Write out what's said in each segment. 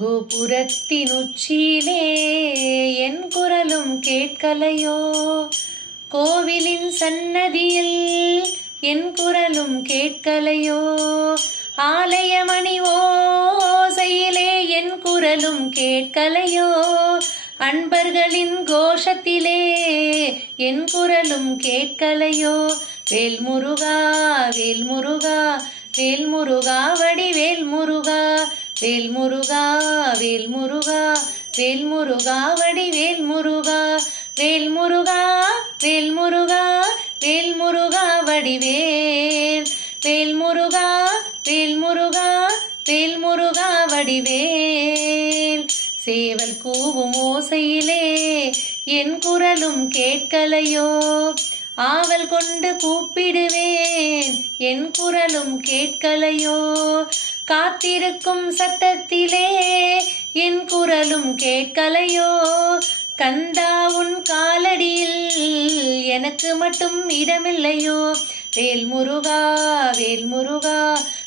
கோபுரத்தின் உச்சியிலே என் குரலும் கேட்கலையோ, கோவிலின் சன்னதியில் என் குரலும் கேட்கலையோ, ஆலயமணி ஓசையிலே என் குரலும் கேட்கலையோ, அன்பர்களின் கோஷத்திலே என் குரலும் கேட்கலையோ. வேல் முருகா வேல் முருகா வேல் முருகா வடிவேல் முருகா, வேல் முருகா வேல் முருகா வேல் முருகா வடிவேல் முருகா, வேல் முருகா வேல் முருகா வேல் முருகா வடிவேல், வேல் முருகா வேல் முருகா வேல் முருகா வடிவேல். சேவல் கூவும் ஓசையிலே என் குரலும் கேட்கலையோ, ஆவல் கொண்டு கூப்பிடுவேன் என் குரலும் கேட்கலையோ, காத்திருக்கும் சத்தத்திலே என் குரலும் கேட்கலையோ, கந்தா உன் காலடியில் எனக்கு மட்டும் இடமில்லையோ. வேல் முருகா வேல் முருகா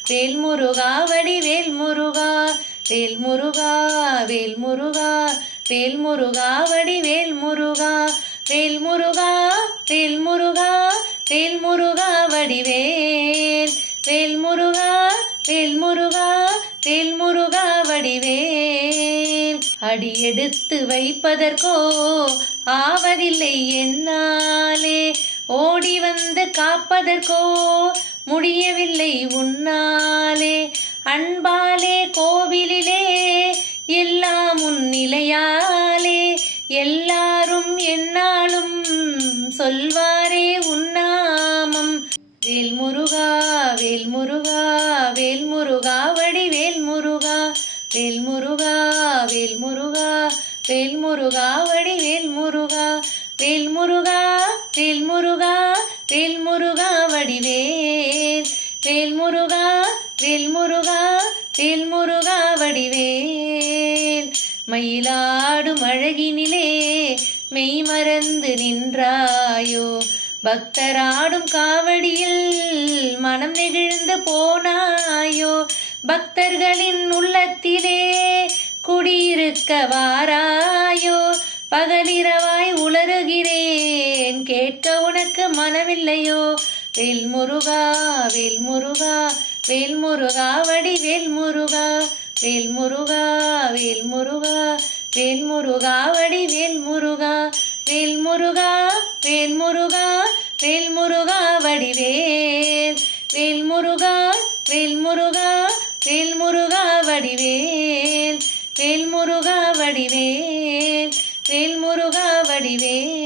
வேல் முருகா வடிவேல் முருகா, வேல் முருகா வேல் முருகா வேல் முருகா வடிவேல் முருகா, வேல் முருகா வேல் முருகா வேல் முருகா வடிவேல், வேல் முருகா வேல் முருகா வேல் முருகா வடிவேல். அடியெடுத்து வைப்பதற்கோ ஆவதில்லை என்னாலே, ஓடி வந்து காப்பதற்கோ முடியவில்லை உன்னாலே, அன்பாலே கோவிலிலே எல்லாம் உன் நிலையாலே, எல்லாரும் என்னாலும் சொல்வாரே உன்னாமம். வேல் முருகா வேல் முருகா வேல் முருகா வடிவேல் முருகா, வேல் முருகா வேல் முருகா வேல் முருகா வடிவேல் முருகா, வேல் முருகா வேல் முருகா வேல் முருகா வடிவேல், வேல் முருகா வேல் முருகா வேல் முருகா வடிவேல். மயிலாடும் அழகினிலே மெய் மறந்து நின்றாயோ, பக்தராடும் காவடியில் மனம் நெகிழ்ந்து போனாயோ, பக்தர்களின் உள்ளத்திலே குடியிருக்க வாராயோ, பகலிரவாய் உளறுகிறேன் கேட்க உனக்கு மனமில்லையோ. வேல் முருகா வேல் முருகா வேல் முருகா வடிவேல் முருகா, வேல் முருகா வேல் முருகா வேல் முருகா வடிவேல் முருகா, வேல் முருகா வேல் முருகா வேல் முருகா வடிவேல், வேல் முருகா வேல் முருகா வேல் முருகா வடிவேல், வேல் முருகா வடிவேல், வேல் முருகா வடிவேல்.